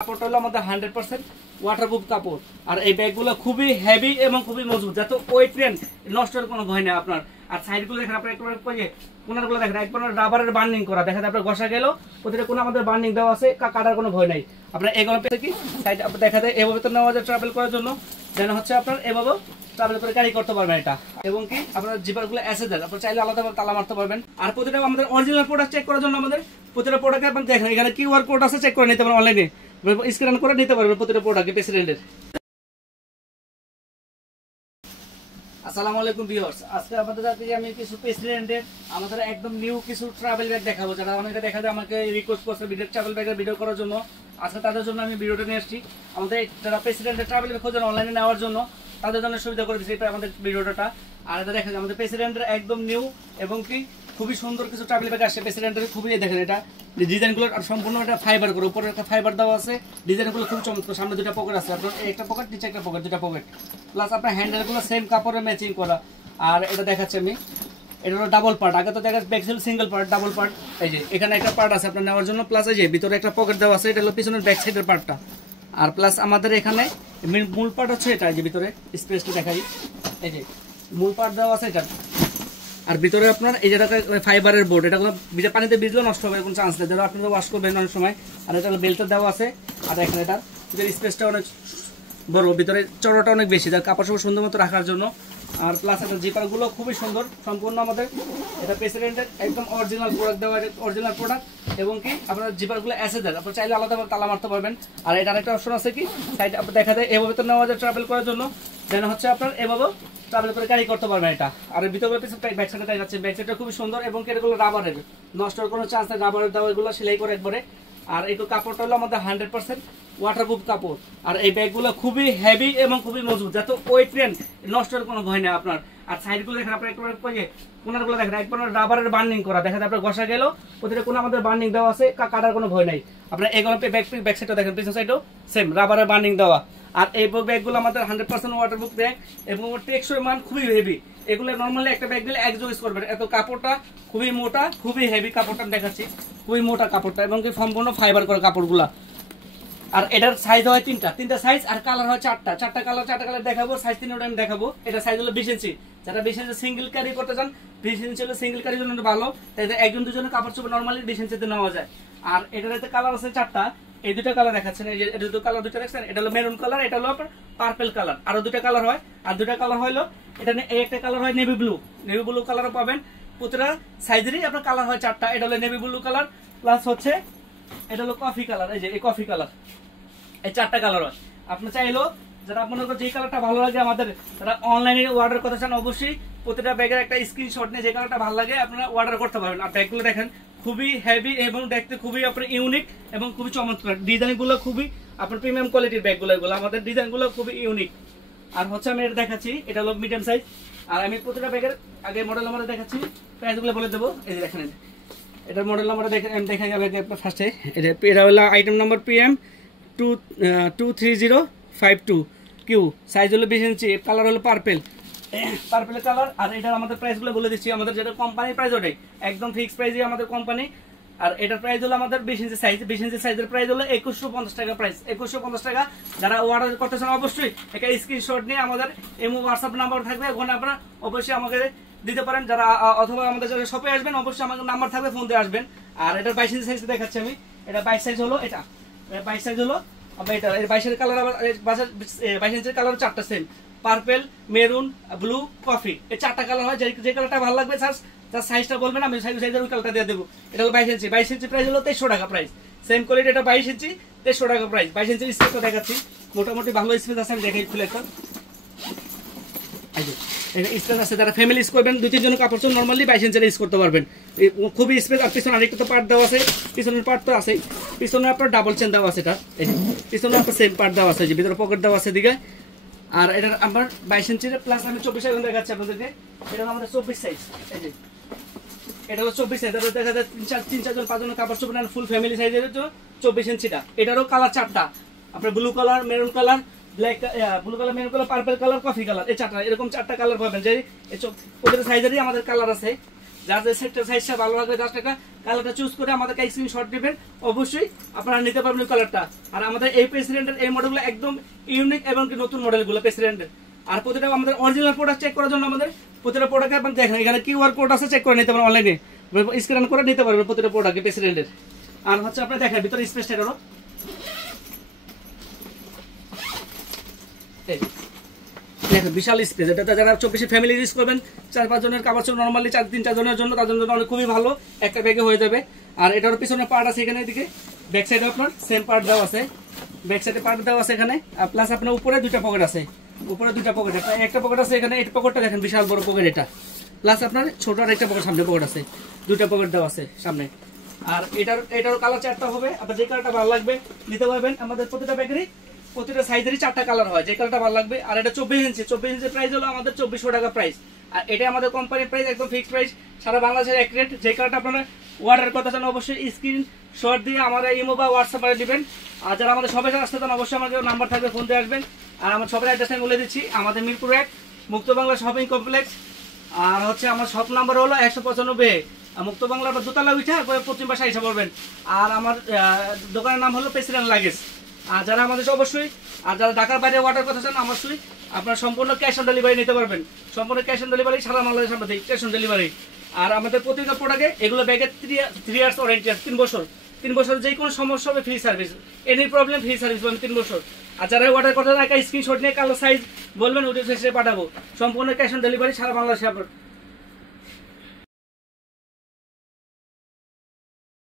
কাপড়টা হলো আমাদের 100% ওয়াটারপ্রুফ কাপড়। আর এই ব্যাগগুলো খুবই হেভি এবং খুবই মজবুত, যাতে ওয়েট নেন নষ্টের কোনো ভয় নেই আপনার। আর সাইডগুলো দেখেন আপনার একবার কোনারগুলো দেখেন একবার রাবারের বার্নিং করা, দেখা যায় আপনার ঘষা গেল প্রতিটা কোনো আমাদের বার্নিং দেওয়া আছে, কাটার কোনো ভয় নাই। আপনার এগুলো পেয়ে কি সাইড আপনার দেখা যায় এভাবে তো নেওয়া যায় ট্রাভেল করার জন্য, যেন হচ্ছে আপনার এভাবে ট্রাভেল করে ক্যারি করতে পারবেন এটা। এবং কি আপনার জিপারগুলো অ্যাসেজার, আপনার চাইলে আলাদাভাবে তালা মারতে পারবেন। আর প্রতিটা আমাদের অরিজিনাল প্রোডাক্ট চেক করার জন্য আমাদের প্রতিটা প্রোডাক্টে আপনার দেখেন এখানে কিউআর কোড আছে, চেক করে নিতে পারেন, অনলাইনে স্ক্যান করে নিতে পারবেন প্রতিটা প্রোডাক্ট প্রেসিডেন্টের। আসসালামু আলাইকুম ভিউয়ার্স, আজকে আপনাদের সাথে আমি কিছু প্রেসিডেন্টের আমাদের একদম নিউ কিছু ট্রাভেল ব্যাগ দেখাবো, যারা অনেকে দেখা যায় আমাকে রিকোয়েস্ট করছে ভিডিও ট্রাভেল ব্যাগের ভিডিও করার জন্য। আজকে তাদের জন্য আমি ভিডিওটা নিয়ে আসছি। আমাদের যারা প্রেসিডেন্টের ট্রাভেল ব্যাগ খোঁজেন অনলাইনে নেওয়ার জন্য, তাদের জন্য সুবিধা করে দিচ্ছি আমাদের ভিডিওটা। আর এটা দেখেন আমাদের প্রেসিডেন্টের একদম নিউ এবং কি খুবই সুন্দর কিছু ট্রাভেল ব্যাগ আসছে প্রেসিডেন্টের। খুবই দেখেন এটা ডিজাইনগুলো সম্পূর্ণ এটা ফাইবার করে, উপরে একটা ফাইবার দেওয়া আছে, ডিজাইনগুলো খুব চমৎকার। সামনে দুটো পকেট আছে, আপনার একটা পকেট নিচে একটা পকেট, দুটো পকেট, প্লাস আপনার হ্যান্ডেলগুলো সেম কাপড়ে ম্যাচিং করা। আর এটা দেখাচ্ছি আমি, এটা হলো ডাবল পার্ট, আগে তো দেখা back side single part, double part. এই যে এখানে একটা পার্ট আছে আপনার নেওয়ার জন্য, প্লাস এই যে ভিতরে একটা পকেট দেওয়া আছে, এটা হলো পিছনের ব্যাক সাইডের পার্টটা। আর প্লাস আমাদের এখানে মূল পার্ট হচ্ছে এটা, যে ভিতরে স্পেসটা দেখাই, এই যে মূল পার্ট দেওয়া আছে এটা। আর ভিতরে আপনার এই যেটা ফাইবারের বোর্ড, এটা কোনো পানিতে ভিজলেও নষ্ট হবে কোনো চান্স নেই, যারা আপনি ওয়াশ করবেন অনেক সময়। আর এটা হলো বেল্টটা দেওয়া আছে। আর এখানে এটা স্পেসটা অনেক বড়, ভিতরে চড়াটা অনেক বেশি, যার কাপড় সব সুন্দর মতো রাখার জন্য। আর প্লাস এটা জিপারগুলো খুবই সুন্দর, সম্পূর্ণ আমাদের এটা প্রেসিডেন্টের একদম অরিজিনাল প্রোডাক্ট দেওয়া, অরিজিনাল প্রোডাক্ট। এবং কি আপনার জিপারগুলো অ্যাসেজার, আপনার চাইলে আলাদাভাবে তালা মারতে পারবেন। আর এটা আরেকটা অপশন আছে কি সাইড আপনার দেখা যায় এভাবে তো নেওয়া যায় ট্রাভেল করার জন্য, যেন হচ্ছে আপনার এভাবে ট্রাভেল করে ক্যারি করতে পারবেন এটা। আর ভিতরে ব্যাক সাইডে দেখা যাচ্ছে, ব্যাক সাইডটা খুবই সুন্দর এবং এগুলো রাবারের, নষ্ট হওয়ার কোনো চান্স নেই, রাবারের দেওয়া এগুলো সেলাই করে একবারে। আর এই কাপড়টা হলো আমাদের 100% ওয়াটারপ্রুফ কাপড়। আর এই ব্যাগগুলো খুবই হেভি এবং খুবই মজবুত, যাতে ওয়েট নেন নষ্টের কোনো ভয় নেই আপনার। আর সাইডগুলো দেখেন আপনার একবার কোনারগুলো দেখেন একবার রাবারের বার্নিং করা, দেখা যায় আপনার ঘষা গেল প্রতিটা কোনো আমাদের বার্নিং দেওয়া আছে, কাটার কোনো ভয় নাই। আপনার এগুলো ব্যাক সাইডটা দেখেন, পিছন সাইডও সেম রাবারের বার্নিং দেওয়া। আর এই ব্যাগগুলো আমাদের 100% ওয়াটারপ্রুফ ব্যাগ এবং টেকসই মান খুবই হেভি। এগুলো নর্মালি একটা ব্যাগ দিলে একজন ইউজ করবেন, এত কাপড়টা খুবই মোটা, খুবই হেভি কাপড়টা দেখাচ্ছি, খুবই মোটা কাপড়টা এবং কি সম্পূর্ণ ফাইবার করে কাপড়গুলা। আর এটার সাইজ হয় তিনটা সাইজ, আর কালার হয় চারটা কালার দেখাবো, সাইজ তিনটা আমি দেখাবো। এটা সাইজ হলো 20 ইঞ্চি, যারা 20 ইঞ্চি সিঙ্গেল ক্যারি করতে চান 20 ইঞ্চি হলো সিঙ্গেল ক্যারির জন্য ভালো, তাই একজন দুজনের কাপড় চোপড় নর্মালি 20 ইঞ্চিতে নেওয়া যায়। আর এটাতে কালার আছে চারটা, এই দুটো কালার দেখাচ্ছেন, এই যে এটা দুটো কালার দুটো দেখছেন, এটা হলো মেরুন কালার, এটা হলো পার্পল কালার। আরো দুটো কালার হয়, আর দুটো কালার হলো এটা এই একটা কালার হয় নেভি ব্লু কালারও পাবেন। প্রতিটা সাইজেরই আপনার কালার হয় চারটা, এটা হলো নেভি ব্লু কালার, প্লাস হচ্ছে এটা হলো কফি কালার, এই যে এই কফি কালার, এই চারটা কালার হয়। আপনি চাইলেও যারা আপনার যে কালারটা ভালো লাগে, আমাদের যারা অনলাইনে অর্ডার করতে চান অবশ্যই প্রতিটা ব্যাগের একটা স্ক্রিনশট নিয়ে যে কালারটা ভালো লাগে আপনারা অর্ডার করতে পারবেন। আর ব্যাগগুলো দেখেন খুবই হেভি এবং দেখতে খুবই আপনার ইউনিক এবং খুবই চমৎকার, ডিজাইনগুলো খুবই আপনার প্রিমিয়াম কোয়ালিটির ব্যাগগুলো, এগুলো আমাদের ডিজাইনগুলো খুবই ইউনিক। আর হচ্ছে আমি এটা দেখাচ্ছি, এটা হলো মিডিয়াম সাইজ। আর আমি প্রতিটা ব্যাগের আগে মডেল নাম্বার দেখাচ্ছি, প্রাইসগুলো বলে দেবো। এই যে দেখেন এটার মডেল নাম্বারটা দেখা যাবে ফার্স্টে, এটা হলো item number PM 23052 Q, size হলো 20 ইঞ্চি, কালার হলো পার্পেল কালার। আর এটার আমাদের প্রাইসগুলো বলে দিচ্ছি, আমাদের যেটা কোম্পানির প্রাইস ওটাই একদম ফিক্স প্রাইসই আমাদের কোম্পানি। আর এটার প্রাইস হলো আমাদের 20 ইঞ্চি সাইজ, 20 ইঞ্চি সাইজের প্রাইস হলো 2150 টাকা, প্রাইস 2150 টাকা। যারা অর্ডার করতেছেন অবশ্যই একটা স্ক্রিনশট নিয়ে আমাদের এমও হোয়াটসঅ্যাপ নাম্বার থাকবে, ওখানে আপনারা অবশ্যই আমাকে দিতে পারেন। যারা অথবা আমাদের যারা শপে আসবেন অবশ্যই আমাদের নাম্বার থাকবে, ফোন দিয়ে আসবেন। আর এটার 22 ইঞ্চি সাইজ দেখাচ্ছি আমি, এটা 22 সাইজ হলো, এটা 22 সাইজ হলো। এটা 22 কালার, 22 ইঞ্চের কালার চারটা same, purple, maroon, blue, coffee, এই চারটা কালার হয়। যে কালারটা ভালো লাগবে তার সাইজটা বলবেন, আমি সাইজের ওই কালারটা দিয়ে দেবো। এটা হলো 22 ইঞ্চি, 22 ইঞ্চি প্রাইস হলো 2300 টাকা প্রাইস, সেম কোয়ালিটি। এটা 22 ইঞ্চি 2300 টাকা প্রাইস। 22 ইঞ্চির স্পেসটা দেখাচ্ছি, মোটামুটি ভালো স্পেস আছে, আমি দেখাই খুলে একটা স্পেস আছে। যারা ফ্যামিলি ইউজ করবেন 2-3 জন কাপড় চোপড় নর্মালি 22 ইঞ্চি ইউজ করতে পারবেন, খুবই স্পেস। আর পিছনে আরেকটা তো পার্ট দেওয়া আছে, পিছনের পার্ট তো আছে, পিছনে আপনার ডাবল চেন দেওয়া আছে, এটা পিছনে আপনার সেম পার্ট দেওয়া আছে, যে ভিতরে পকেট দেওয়া আছে দিকে। আর এটার আমার 22 ইঞ্চির প্লাস আমি 24 সাইজ দেখাচ্ছি আপনাদেরকে। এটা হলো আমাদের 24 সাইজ, এই যে এটা হলো 24 সাইজ। এটা দেখা যায় 3-4 জন 5 জন কাপড় চোপড় ফুল ফ্যামিলি সাইজের 24 ইঞ্চিটা। এটারও কালার চারটা, আপনার blue colour, maroon colour, black, blue colour, maroon colour, purple colour, coffee colour, এই চারটা, এরকম চারটা কালার পাবেন। যে প্রতিটা সাইজেরই আমাদের কালার আছে, যার যে সেক্টর সাইজটা ভালো লাগবে জাস্ট একটা কালারটা চুজ করে আমাদেরকে স্ক্রিনশট দিবেন, অবশ্যই আপনারা নিতে পারবেন ওই কালারটা। আর আমাদের এই প্রেসিডেন্টের এই মডেলগুলো একদম ইউনিক এবং কি নতুন মডেলগুলো প্রেসিডেন্টের। আর প্রতিটা আমাদের অরিজিনাল প্রোডাক্ট চেক করার জন্য আমাদের প্রতিটা প্রোডাক্টে আপনি দেখেন এখানে কিউআর কোড আছে, চেক করে নিতে পারবেন, অনলাইনে স্ক্যান করে নিতে পারবেন প্রতিটা প্রোডাক্ট প্রেসিডেন্টের। আর হচ্ছে আপনি দেখেন ভিতরে স্পেসটা করো, দেখেন বিশাল স্পেস। এটা যারা 24 ফ্যামিলি ইউজ করবেন, 4-5 জনের কাপড় চোপড় নরমালি 3-4 জনের জন্য, তাদের জন্য অনেক খুবই ভালো, একটা ব্যাগে হয়ে যাবে। আর এটার পিছনে পার্ট আছে এখানে, এদিকে ব্যাক সাইডে আপনার সেম পার্ট দেওয়া আছে, ব্যাক সাইডে পার্ট দেওয়া আছে এখানে। আর প্লাস আপনার উপরে 2টা পকেট আছে, উপরে 2টা পকেট, একটা পকেট আছে এখানে, এই পকেটটা দেখেন বিশাল বড় পকেট এটা। প্লাস আপনার ছোট আর একটা পকেট সামনে পকেট আছে, 2টা পকেট দেওয়া আছে সামনে। আর এটারও কালার 4টা হবে, আপনার যে কালারটা ভালো লাগবে নিতে পারবেন। আমাদের প্রতিটা ব্যাগেরই প্রতিটা সাইজেরই 4টা কালার হয়, যে কালারটা ভালো লাগবে। আর এটা 24 ইঞ্চি প্রাইস হলো আমাদের 2400 টাকা প্রাইস। আর এটা আমাদের কোম্পানির প্রাইস, একদম ফিক্সড প্রাইস, সারা বাংলাদেশের এক রেট। যে কালারটা আপনারা অর্ডার করতে চান অবশ্যই স্ক্রিনশট দিয়ে আমাদের ইমো বা হোয়াটসঅ্যাপে দিবেন। আর যারা আমাদের শপে আসতে চান অবশ্যই আমাদের নাম্বার থাকবে, ফোন দিয়ে আসবেন। আর আমার শপের অ্যাড্রেস আমি বলে দিচ্ছি, আমাদের মিরপুর 1 মুক্ত বাংলা শপিং কমপ্লেক্স। আর হচ্ছে আমার শপ নাম্বার হলো 195 মুক্ত বাংলা বা দোতলা উঠে পশ্চিম পাশে এসে পড়বেন। আর আমার দোকানের নাম হলো প্রেসিডেন্ট লাগেজ। আর যারা আমাদের অবশ্যই, আর যারা ঢাকার বাইরে অর্ডার করতে চান অবশ্যই আপনার সম্পূর্ণ ক্যাশ অন ডেলিভারি নিতে পারবেন, সম্পূর্ণ ক্যাশ অন ডেলিভারি, সারা বাংলাদেশ আমরা দিই ক্যাশ অন ডেলিভারি। আর আমাদের প্রতিটা প্রোডাক্টে এগুলো ব্যাগের 3 ইয়ার্স ওয়ারেন্টি আছে, 3 বছর যে কোনো সমস্যা হবে free service, any problem free service পাবেন 3 বছর। আর যারা অর্ডার করতে চান একটা স্ক্রিনশট নিয়ে কালার সাইজ বলবেন, ওটা হিসেবে পাঠাবো, সম্পূর্ণ ক্যাশ অন ডেলিভারি সারা বাংলাদেশে আপনার